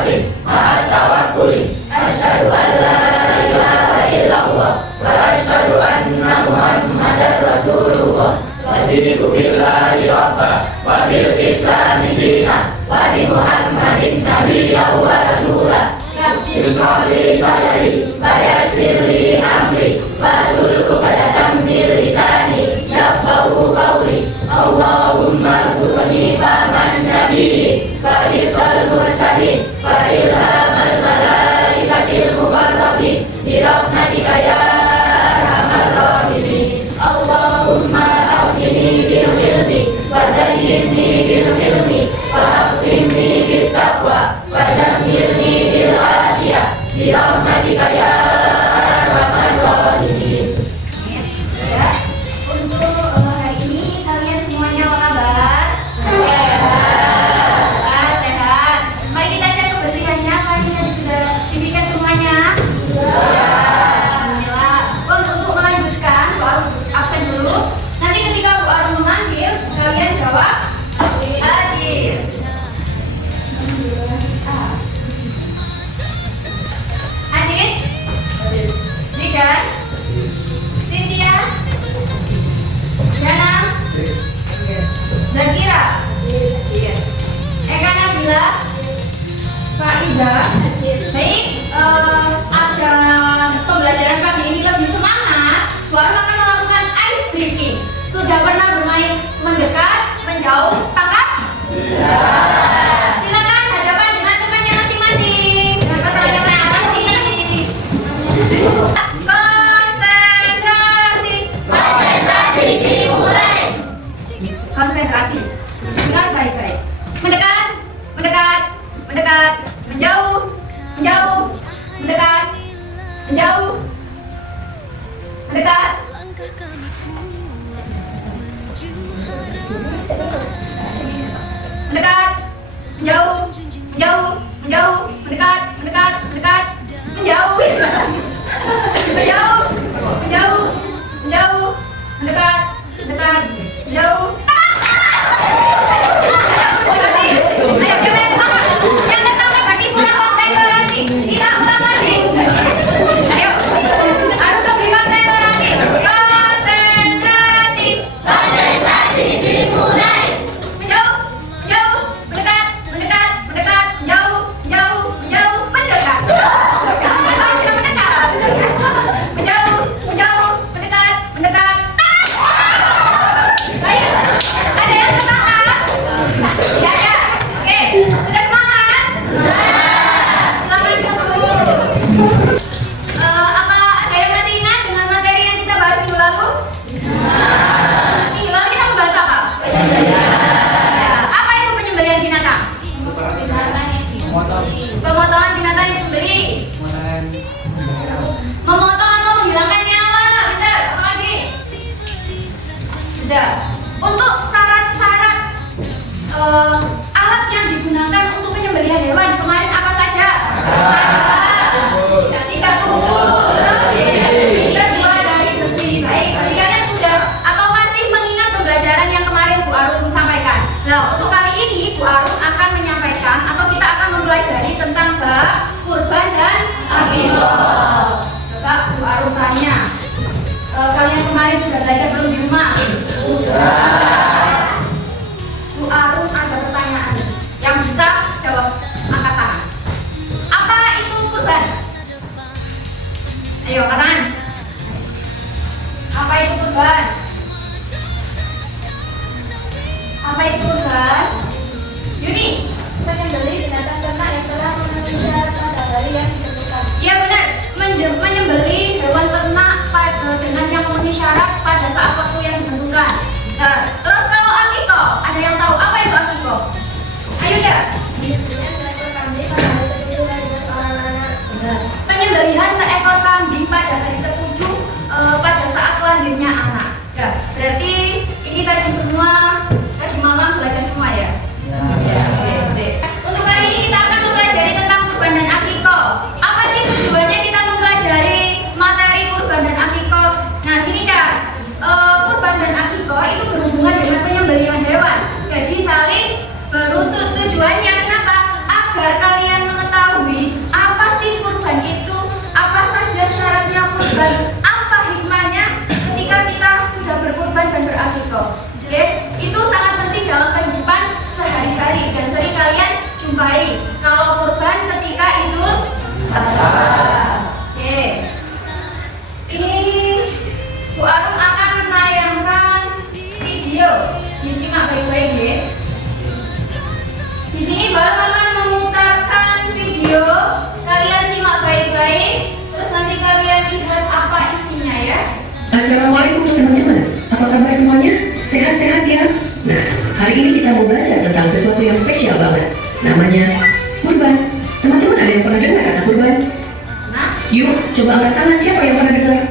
taubatin ma'at tawakkuli. Asyhadu an la ilaha illallah wa asyhadu anna Muhammadar Rasulullah. Raditu billahi rabba wa bil islami dina wa bi Muhammadin nabiyyan wa rasulah. Yusrali sadri wa yassir li amri wahlul 'uqdatam min lisani yafqahu qawli. Allahumma rzuqni fahman nabiyyin wa riddal mursalin wa ilhamal malaikatil muqarrabin bi rahmatika ya arhamar rahimin. Allahumma aghfirli bil ilmi wa zayyinni bil ilmi wa akrimni bit taqwa wa jammilni bil afiyah bi rahmatika ya arhamar rahimin. Untuk hari ini kalian semuanya apa kabar? Sehat. Mari kita cek kebersihannya. Kalian sudah dibikin semuanya? Alhamdulillah. Untuk melanjutkan, Bu Arum absen dulu. Nanti ketika Bu Arum memanggil, kalian jawab hadir. Adit? Zidan? Cynthia? Danang? Zakira? Eka Nabila? Faiza? Baik, ada pembelajaran kali ini lebih semangat. Bu Arum akan melakukan ice breaking. Sudah pernah bermain mendekat, menjauh, tangkap? Silakan hadapan dengan temannya masing-masing. Dengan pasangannya masing-masing. Konsentrasi. Konsentrasi dimulai. Konsentrasi. Dengar baik-baik. Mendekat, mendekat, mendekat, menjauh, menjauh, mendekat, menjauh, mendekat. Mendekat, menjauh, menjauh, menjauh, mendekat, mendekat, mendekat, menjauh, menjauh, menjauh, menjauh, mendekat, mendekat, menjauh. Ayo coba yang pertama. Yang pertama berarti kurang konsentrasi. Kita ulang lagi. Ayo, harus lebih konsentrasi. Konsentrasi. Konsentrasi dimulai. Menjauh, menjauh, mendekat, mendekat, mendekat, menjauh, menjauh, menjauh, mendekat. Tidak mendekat. Menjauh, menjauh, mendekat, mendekat. Baik, ada yang semangat? Ya ada. Oke, sudah semangat? Silakan duduk. Apa ada yang masih ingat dengan materi yang kita bahas minggu lalu? Minggu lalu kita membahas apa? Apa itu penyembelihan binatang? Pemotongan binatang yang disembelih. Memotong atau menghilangkan nyawa. Benar, apa lagi? Sudah. Untuk syarat-syarat alat yang digunakan untuk penyembelihan hewan kemarin apa saja? Tidak tubuh, terbuat dari besi. Baik, berarti kalian sudah atau masih mengingat pembelajaran yang kemarin Bu Arum sampaikan. Nah, untuk kali ini Bu Arum akan menyampaikan atau kita akan mempelajari tentang bab kurban dan aqiqah. Coba Bu Arum tanya, kalian kemarin sudah belajar belum di rumah? Bu Arum ada pertanyaan Assalamualaikum teman-teman. Apa kabar semuanya? Sehat-sehat ya? Nah, hari ini kita mau belajar tentang sesuatu yang spesial banget. Namanya kurban. Teman-teman ada yang pernah dengar kata kurban? Yuk, coba angkat tangan siapa yang pernah dengar?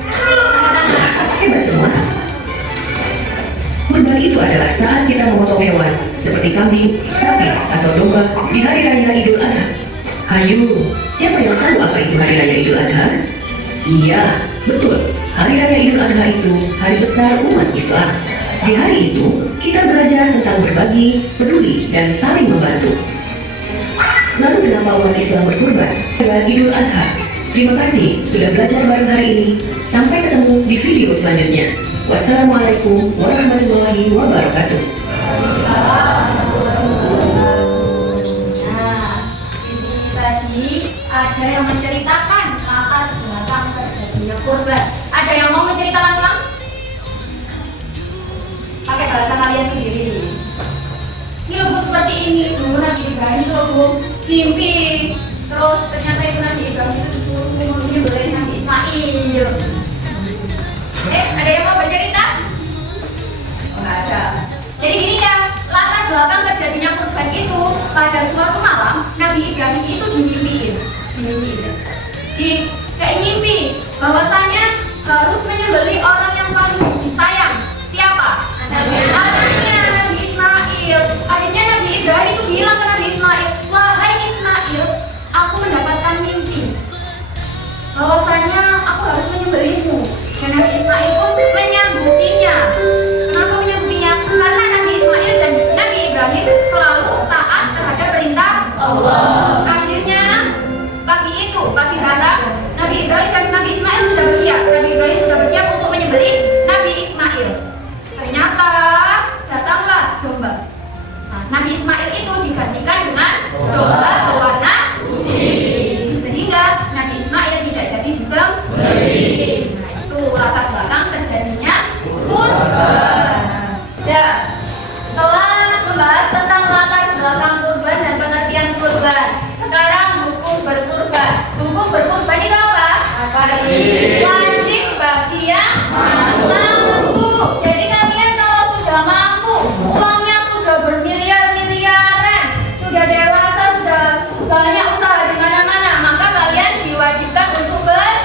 Hebat semua. Kurban itu adalah saat kita memotong hewan seperti kambing, sapi, atau domba di hari raya Idul Adha. Hayu, siapa yang tahu apa itu hari raya Idul Adha? Iya, betul. Hari raya Idul Adha itu hari besar umat Islam. Di hari itu, kita belajar tentang berbagi, peduli, dan saling membantu. Lalu kenapa umat Islam berkurban dengan Idul Adha? Terima kasih sudah belajar bareng hari ini. Sampai ketemu di video selanjutnya. Wassalamualaikum warahmatullahi wabarakatuh. Nah, di sini tadi ada yang menceritakan latar belakang terjadinya kurban. Ada yang mau menceritakan ulang? Pakai bahasa kalian sendiri. Ini loh Bu, seperti ini. Dulu Nabi Ibrahim loh Bu, mimpi. Terus ternyata itu Nabi Ibrahim itu disuruh menyembelih Nabi Ismail. Ada yang mau bercerita? Oh, nggak ada. Jadi gini ya, latar belakang terjadinya kurban itu pada suatu malam Nabi Ibrahim itu dimimpiin. Kayak mimpi bahwasanya harus menyembelih orang yang paling disayang. Siapa? Anaknya Nabi Ismail. Akhirnya Nabi Ibrahim itu bilang ke Nabi Ismail, wahai Ismail, aku mendapatkan mimpi bahwasanya aku harus menyembelihmu. Dan Nabi Ismail pun menyambutinya. Kenapa menyambutinya? Karena Nabi Ismail dan Nabi Ibrahim selalu taat terhadap perintah Allah. Akhirnya pagi datang, Nabi Ibrahim dan Nabi Ismail sudah bersiap. Nabi Ibrahim sudah bersiap untuk menyembelih Nabi Ismail. Ternyata datanglah domba. Nah, Nabi Ismail itu digantikan dengan domba berwarna putih, sehingga Nabi Ismail tidak jadi disembelih. Nah, itu latar belakang terjadinya kurban. Ya, setelah membahas tentang latar belakang kurban dan pengertian kurban, sekarang hukum berkurban. Hukum berkurban itu apa? Wajib bagi yang mampu. Jadi kalian kalau sudah mampu, uangnya sudah bermiliar-miliaran, sudah dewasa, sudah banyak usaha di mana-mana, maka kalian diwajibkan untuk berkurban.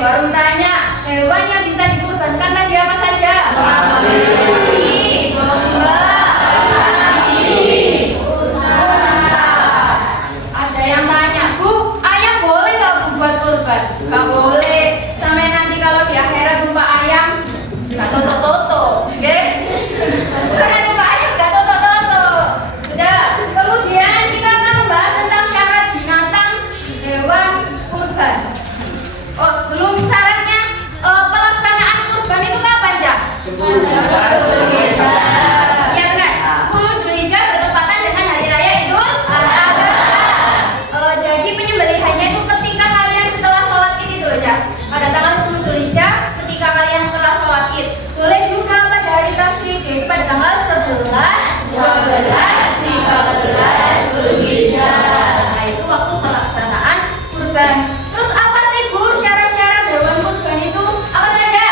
Baru tanya, hewan yang bisa dikurbankan tadi apa saja? Sapi, domba, sapi, unta. Ada yang tanya, Bu, ayam boleh nggak Bu buat kurban? Nggak boleh. Sampai nanti kalau di akhirat lupa ayam, nggak toto-toto, oke? Ada lupa ayam nggak toto-toto. Sudah. Kemudian kita akan membahas tentang syarat binatang hewan kurban. Oh, sebelum syaratnya, pelaksanaan kurban itu kapan, Jak? 10 Dzulhijjah. Ya kan? 10 Dzulhijjah bertepatan dengan hari raya Idul Adha. Jadi penyembelihannya itu ketika kalian setelah sholat Id itu loh, Jak. Pada tanggal 10 Dzulhijjah, ketika kalian setelah sholat Id. Boleh juga pada hari Tasyrik, yaitu pada tanggal 11, 12, 13 Dzulhijjah. Nah, itu waktu pelaksanaan kurban. Terus apa sih Bu syarat-syarat hewan kurban itu? Apa saja?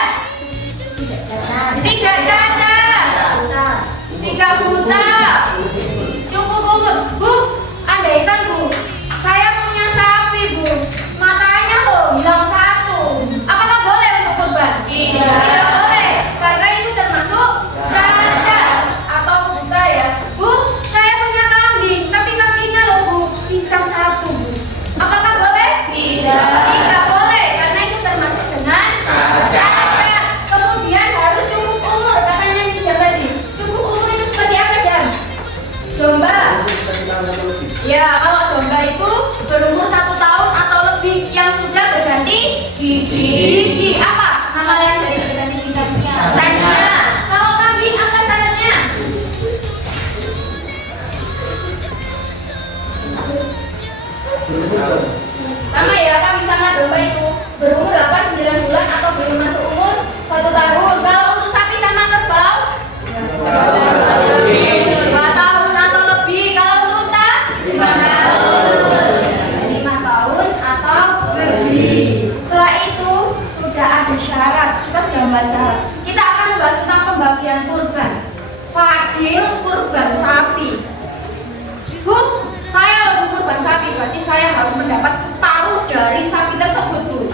Tidak cacat, tidak buta, cukup umur. Bu, andaikan Bu, saya punya sapi Bu, matanya loh hilang satu, apakah boleh untuk kurban? Tidak boleh, karena itu termasuk cacat atau buta ya. Bu, saya punya kambing, tapi kakinya loh Bu, pincang satu Bu, apakah boleh? Tidak boleh, karena itu termasuk dengan cacat. Kemudian harus cukup umur, katanya nih Jam tadi. Cukup umur itu seperti apa, Jam? Domba. Ya, kalau domba itu berumur 1 tahun atau lebih yang sudah berganti gigi. Apa? Nama yang dari berganti gigi? Sanya. Kalau kambing apa syaratnya? Sama ya, kambing sama domba itu berumur 8-9 bulan atau belum masuk umur 1 tahun. Kalau untuk sapi sama kerbau 2 tahun atau lebih. Kalau untuk unta 5 tahun atau lebih. Setelah itu sudah ada adil kurban sapi. Bu, saya mau kurban sapi, berarti saya harus mendapat separuh dari sapi tersebut, Bu.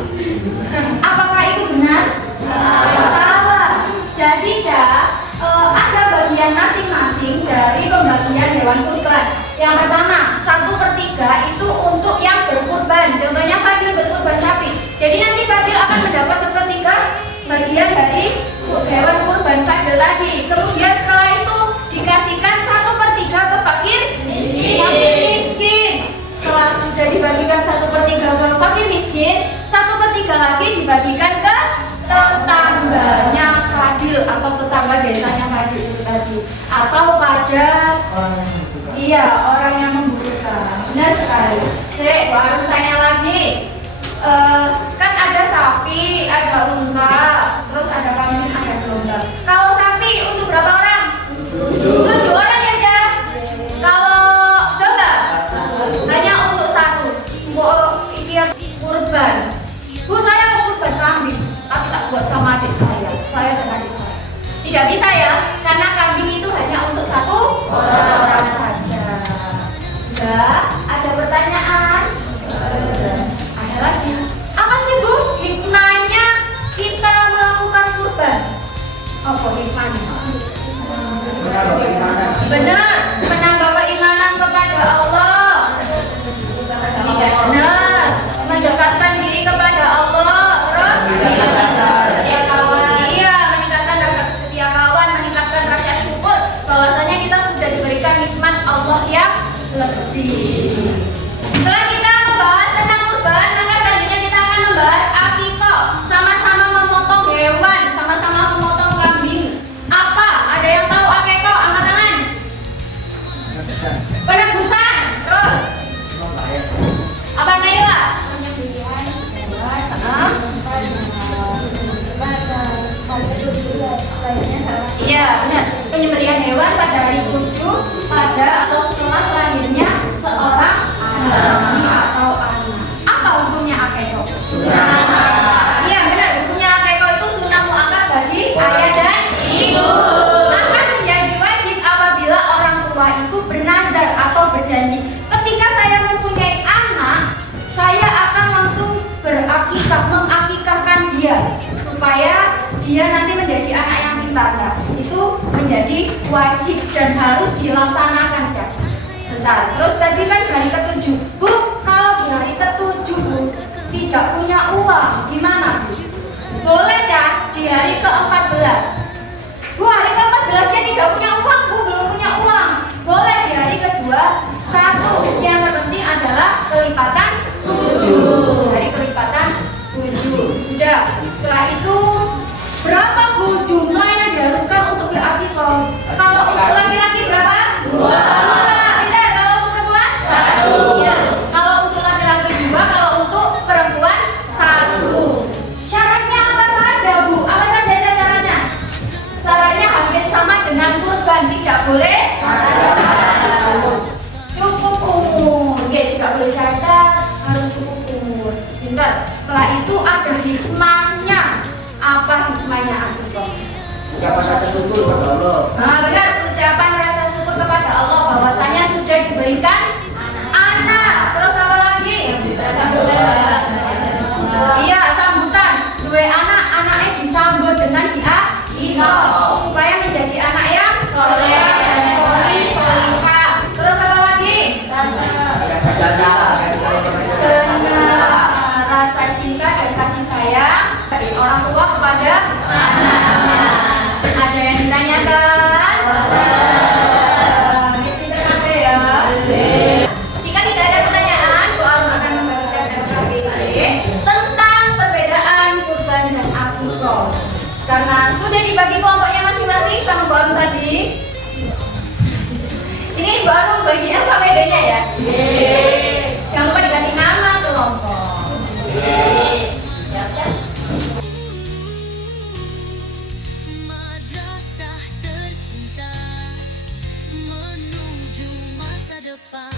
Apakah itu benar? Salah. Jadi ada bagian masing-masing dari pembagian hewan kurban. Yang pertama, 1/3 itu untuk yang berkurban. Contohnya Fadil berkurban sapi. Jadi nanti Fadil akan mendapat 1/3 bagian dari hewan kurban Fadil tadi. Kemudian setelah itu dikasihkan 1/3 ke fakir miskin. Setelah sudah dibagikan 1/3 ke fakir miskin, 1/3 lagi dibagikan ke tetangganya Fadil atau tetangga desanya Fadil itu tadi, atau pada orang yang membutuhkan. Benar sekali. Saya baru tanya lagi, kan ada sapi, ada unta, terus ada kambing, ada domba. Kalau sapi untuk berapa orang? 7 orang ya, Ja. Kalau domba hanya untuk 1. Ini kurban. Bu, saya mau kurban kambing, tapi tak buat sama adik saya dan adik saya. Tidak bisa ya, karena kambing itu hanya untuk 1 orang saja. Enggak, ada pertanyaan? Ada lagi. Apa sih, Bu, hikmahnya kita melakukan kurban? Apa hikmahnya? Benar, menambah keimanan kepada Allah. Benar, mendekatkan diri kepada Allah. Terus meningkatkan rasa setia kawan, meningkatkan rasa syukur bahwasanya kita sudah diberikan nikmat Allah yang lebih. Setelah kita membahas tentang kurban, maka selanjutnya kita akan membahas akikah. Sama-sama memotong hewan, sama-sama memotong kambing. Apa? Ada yang tahu akikah? Angkat tangan. Penebusan. Terus apa, Naila? Penyembelihan hewan. Iya, benar. Penyembelihan hewan pada hari 7 pada atau setelah lahirnya seorang anak atau anak. Apa hukumnya akikah? Iya, benar. Hukumnya akikah itu sunnah muakkad bagi ayah dan ibu. Akan menjadi wajib apabila orang tua itu bernazar atau berjanji, ketika saya mempunyai anak, saya akan langsung berakikah, mengakikahkan dia supaya dia nanti menjadi anak yang pintar. Nah, itu menjadi wajib dan harus dilaksanakan, Cak. Bentar. Terus tadi kan hari ke-7. Bu, kalau di hari ke-7 Bu tidak punya uang, gimana, Bu? Boleh, Cak, di hari ke-14. Bu, hari ke-14 dia tidak punya uang, Bu, belum punya uang. Boleh di hari ke-21. Yang terpenting adalah kelipatan 7. Hari kelipatan 7. Sudah. Setelah itu berapa, Bu, jumlah yang diharuskan untuk berakikah? Kalau untuk laki-laki berapa? 2. Tidak. Kalau untuk perempuan? 1. Ya. Kalau untuk laki-laki 2, kalau untuk perempuan 1. Syaratnya apa saja, Bu? Apa saja syaratnya? Syaratnya hampir sama dengan kurban, tidak boleh cukup umur. Oke, tidak boleh cacat, harus cukup umur. Bentar. Setelah itu ada hikmahnya. Apa hikmahnya akikah? Ucapan rasa syukur kepada Allah. Benar, ucapan rasa syukur kepada Allah bahwasanya sudah diberikan anak. Terus apa lagi? Iya, sambutan. 2 anak, anaknya disambut dengan akikah supaya menjadi anak yang soleh, solihah. Terus apa lagi? Rasa cinta dan kasih sayang dari orang tua kepada anaknya. Ada yang ditanyakan? Pinter sampai ya. Jika tidak ada pertanyaan, Bu Alum akan membagikan RKPC tentang perbedaan kurban dan akikah. Karena sudah dibagi kelompoknya masing-masing sama Bu Alum tadi. Ini Bu Alum bagian apa bedanya ya? Jangan lupa dikasih nama kelompok. Siap-siap. Madrasah tercinta menuju masa depan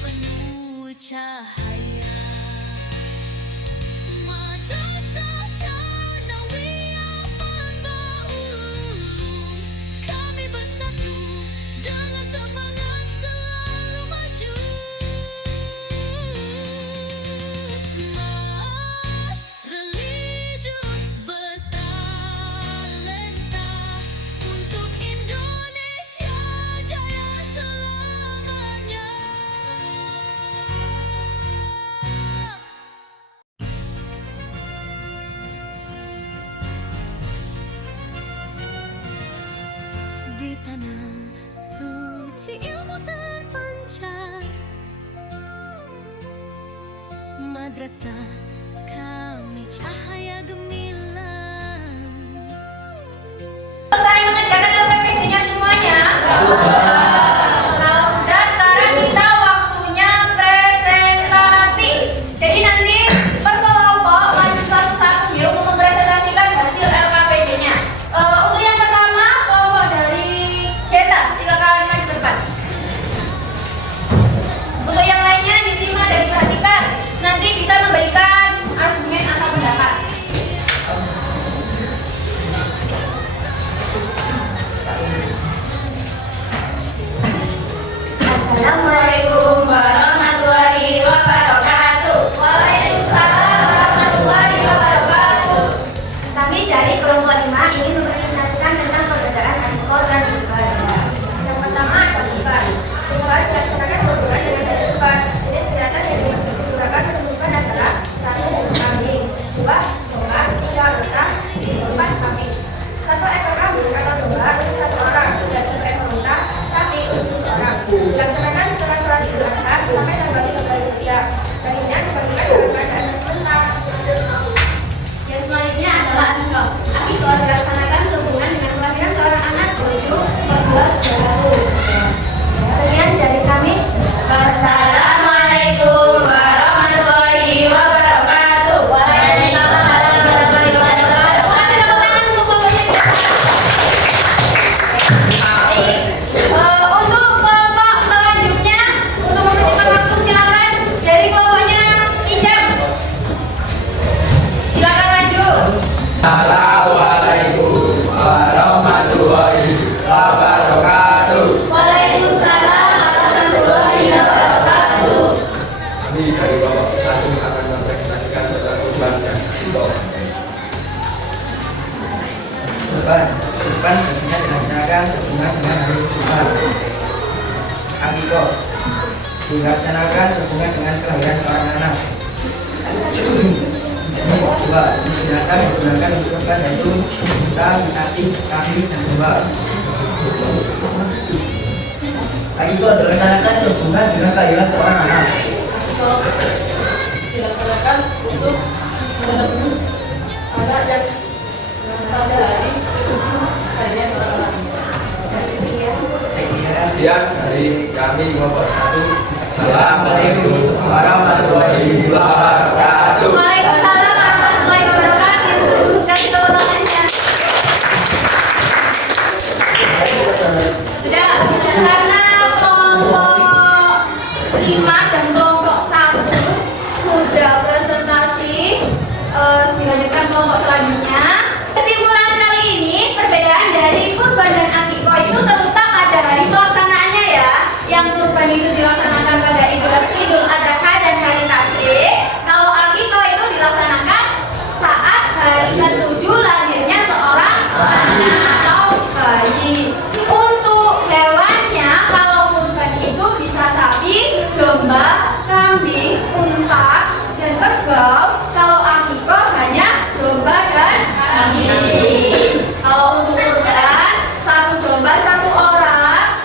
penuh cahaya. Madrasah Tsanawiyah Panba Ulum, kami bersatu madrasah kami cahaya gemilang. Selesai mengerjakan LPPD-nya semuanya? Kalau sudah, sekarang kita waktunya presentasi. Jadi nanti per kelompok maju satu-satu ya untuk mempresentasikan hasil LKPD-nya. Untuk yang pertama, kelompok dari Geta, silakan maju depan. Untuk yang lainnya disimak dan diperhatikan. Nanti bisa memberikan argumen atau pendapat. Assalamualaikum warahmatullahi wabarakatuh. Waalaikumsalam warahmatullahi wabarakatuh. Kami dari kelompok 5 ingin mempresentasikan tentang perbedaan angkor dan ibadah. Yang pertama adalah ibadah. Ibadah dilaksanakan sehubungan dengan dari depan. Jenis binatang yang digunakan untuk ibadah adalah 1 kambing, 2 domba, 3 unta, 4 sapi. 1 ekor kambing atau domba untuk 1 orang dan 1 ekor unta sapi untuk 2 orang. Dilaksanakan setelah sholat Idul Adha sampai tanggal 13 Hijriah. Dagingnya dibagikan dalam keadaan sebentar. Yang selanjutnya adalah akikah. Akikah dilaksanakan sehubungan dengan kelahiran seorang anak berusia 14 Sekian dari kami. Wassalamualaikum warahmatullahi wabarakatuh. Waalaikumsalam warahmatullahi wabarakatuh. Kasih tepuk tangan untuk kelompoknya. Untuk kelompok selanjutnya, untuk mempercepat waktu silakan dari kelompoknya Ijam. Silakan maju. Assalamualaikum warahmatullahi wabarakatuh. Waalaikumsalam warahmatullahi wabarakatuh. Kami dari kelompok 1 akan mempresentasikan tentang kurban dan akikah. Kurban biasanya dilaksanakan sehubungan dengan hari kurban. Akikah dilaksanakan sehubungan dengan kelahiran seorang anak. Dua, binatang yang digunakan untuk kurban yaitu unta, sapi, kambing, dan domba. Akikah dilaksanakan sehubungan dengan kelahiran seorang anak. Dilaksanakan untuk menebus anak yang pada hari ke-7 harinya seorang anak. Sekian dari kami kelompok 1. Assalamualaikum warahmatullahi wabarakatuh. Waalaikumsalam warahmatullahi wabarakatuh. Kasih tepuk tangannya. Sudah, karena kelompok 5 dan kelompok 1 sudah presentasi, dilanjutkan kelompok selanjutnya. Kesimpulan kali ini, perbedaan dari kurban dan akikah itu terletak pada hari pelaksanaannya ya. Yang kurban itu dilaksanakan pada Idul Adha dan hari Tasyrik. Kalau akikah itu dilaksanakan saat hari ke-7 lahirnya seorang anak atau bayi. Untuk hewannya, kalau kurban itu bisa sapi, domba, kambing, unta, dan kerbau. Kalau akikah hanya domba dan kambing. Kalau untuk kurban, 1 domba 1 orang,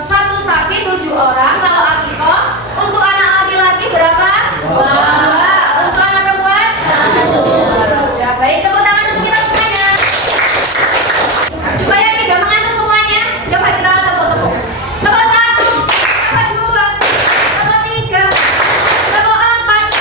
1 sapi 7 orang. Kalau akikah, untuk anak laki-laki berapa? 2. Untuk anak perempuan? 1. Ya, baik, tepuk tangan untuk kita semuanya. Supaya tidak mengantuk semuanya, coba kita tepuk-tepuk. Tepuk 1, tepuk 2, tepuk 3, tepuk 4,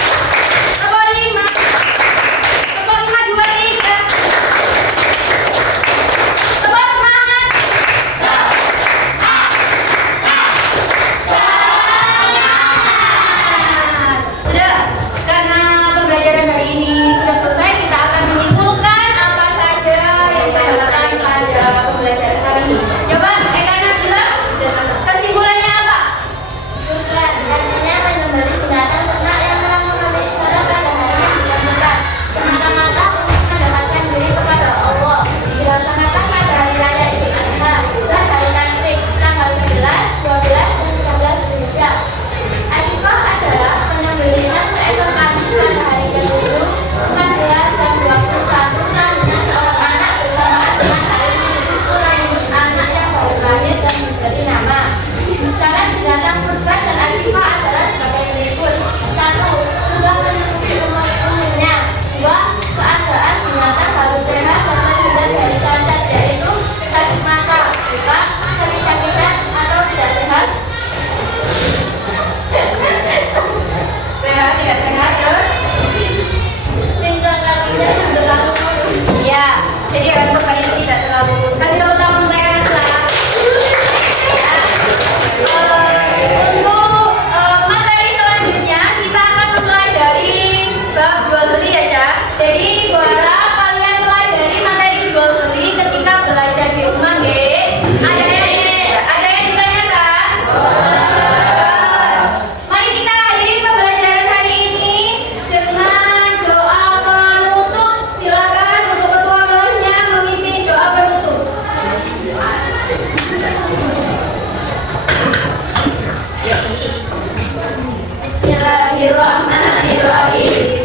Bismillahirrahmanirrahim.